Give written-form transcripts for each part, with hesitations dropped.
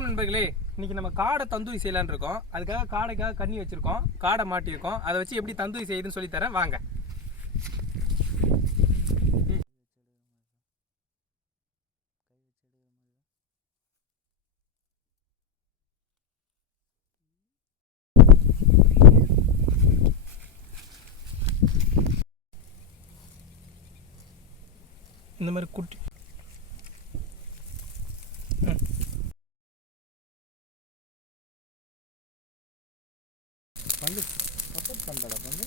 வணக்கம் நண்பர்களே. இன்னைக்கு நம்ம காடை தந்தூரி செய்யலான்னு இருக்கோம். அதுக்காக காடைக்காக கண்ணி வச்சிருக்கோம், காடை மாட்டியிருக்கோம். அதை வச்சு எப்படி தந்தூரி செய்யுதுன்னு சொல்லி தரேன் வாங்க. இந்த மாதிரி குட்டி பங்கு சப்போர்ட் பண்ணுறடா பங்கு.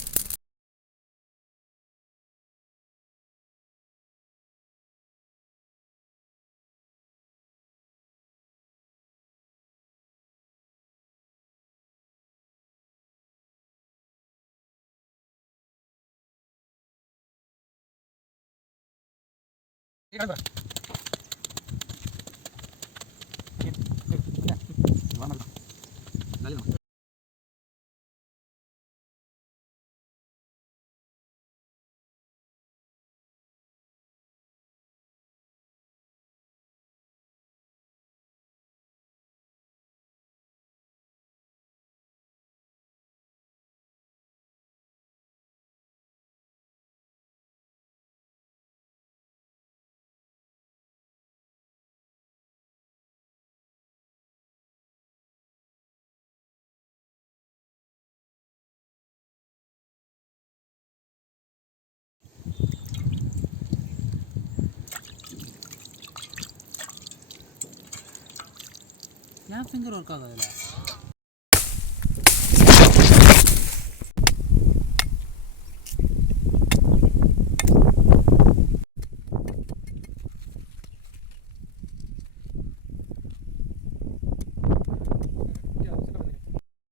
ஏன் ஃபிங்கர் ஒர்க் ஆகாதுல்ல?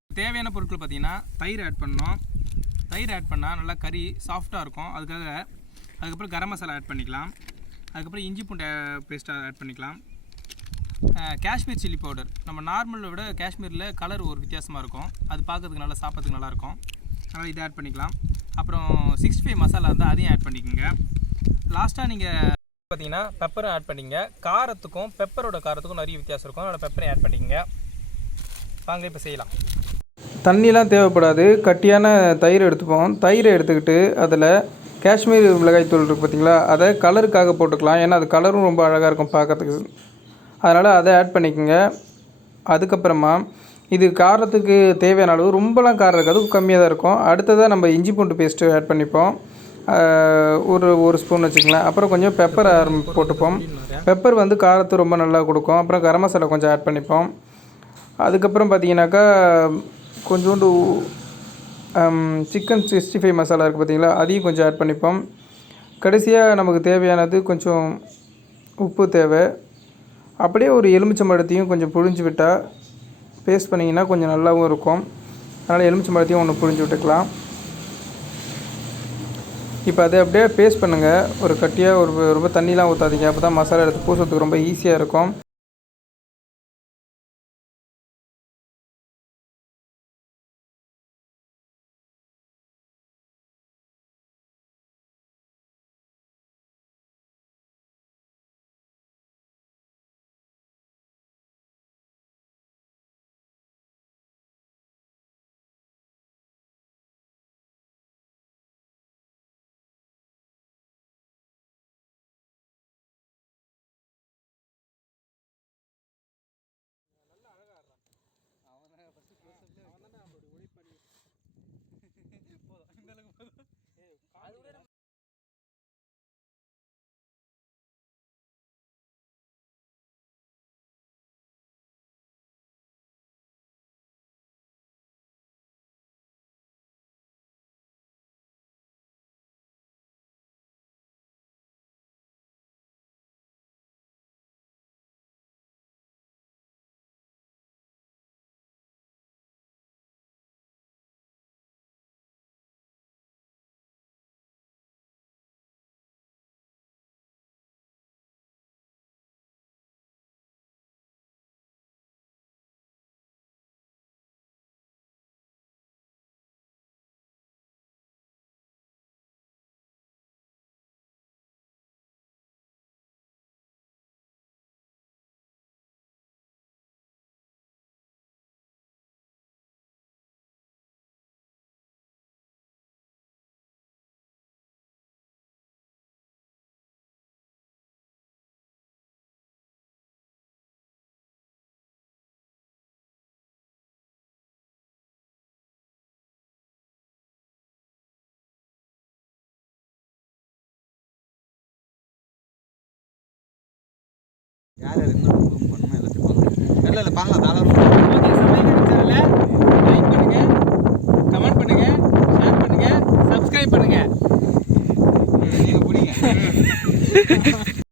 தேவையான பொருட்கள் பார்த்தீங்கன்னா தயிர் ஆட் பண்ணணும். தயிர் ஆட் பண்ணால் நல்லா கறி சாஃப்டாக இருக்கும். அதுக்கப்புறம் கரம் மசாலா ஆட் பண்ணிக்கலாம். அதுக்கப்புறம் இஞ்சி பூண்டு பேஸ்ட்டாக ஆட் பண்ணிக்கலாம். காஷ்மீர் சில்லி பவுடர், நம்ம நார்மலை விட காஷ்மீரில் கலர் ஒரு வித்தியாசமாக இருக்கும், அது பார்க்கறதுக்கு நல்லா சாப்பிட்றதுக்கு நல்லாயிருக்கும். அதனால் இதை ஆட் பண்ணிக்கலாம். அப்புறம் 65 மசாலா இருந்தால் அதையும் ஆட் பண்ணிக்கோங்க. லாஸ்ட்டாக நீங்கள் பார்த்தீங்கன்னா பெப்பரும் ஆட் பண்ணிக்கங்க. காரத்துக்கும் பெப்பரோட காரத்துக்கும் நிறைய வித்தியாசம் இருக்கும், அதனால் பெப்பரையும் ஆட் பண்ணிக்கோங்க. வாங்க இப்போ செய்யலாம். தண்ணிலாம் தேவைப்படாது, கட்டியான தயிர் எடுத்துப்போம். தயிரை எடுத்துக்கிட்டு அதில் காஷ்மீர் மிளகாய் தூள் இருக்குது பார்த்திங்களா, அதை கலருக்காக போட்டுக்கலாம். ஏன்னா அது கலரும் ரொம்ப அழகாக இருக்கும் பார்க்கறதுக்கு, அதனால் அதை ஆட் பண்ணிக்கோங்க. அதுக்கப்புறமா இது காரத்துக்கு தேவையான அளவு, ரொம்பலாம் காரம் இருக்காது, கம்மியாக தான் இருக்கும். அடுத்ததாக நம்ம இஞ்சி பூண்டு பேஸ்ட்டு ஆட் பண்ணிப்போம், ஒரு ஸ்பூன் வச்சுக்கலாம். அப்புறம் கொஞ்சம் பெப்பர் போட்டுப்போம். பெப்பர் வந்து காரத்தை ரொம்ப நல்லா கொடுக்கும். அப்புறம் கரம் மசாலா கொஞ்சம் ஆட் பண்ணிப்போம். அதுக்கப்புறம் பார்த்தீங்கன்னாக்கா கொஞ்சோண்டு சிக்கன் 65 மசாலா இருக்குது பார்த்தீங்களா, அதையும் கொஞ்சம் ஆட் பண்ணிப்போம். கடைசியாக நமக்கு தேவையானது கொஞ்சம் உப்பு தேவை. அப்படியே ஒரு எலுமிச்சம்பழத்தையும் கொஞ்சம் புழிஞ்சு விட்டால் பேஸ்ட் பண்ணிங்கன்னா கொஞ்சம் நல்லாவும் இருக்கும். அதனால் எலுமிச்சம்பழத்தையும் ஒன்று புழிஞ்சு விட்டுக்கலாம். இப்போ அதை அப்படியே பேஸ்ட் பண்ணுங்கள். ஒரு கட்டியாக ரொம்ப தண்ணிலாம் ஊற்றாதீங்க, அப்போ தான் மசாலா எடுத்து பூசுறதுக்கு ரொம்ப ஈஸியாக இருக்கும். யார் யார் என்ன ரூம் பண்ணணும் எல்லாத்தையும் பார்க்கணும். இல்லை இல்லை பண்ணலாம் தாராளமாக. ஓகே, சமையல் சேனலில்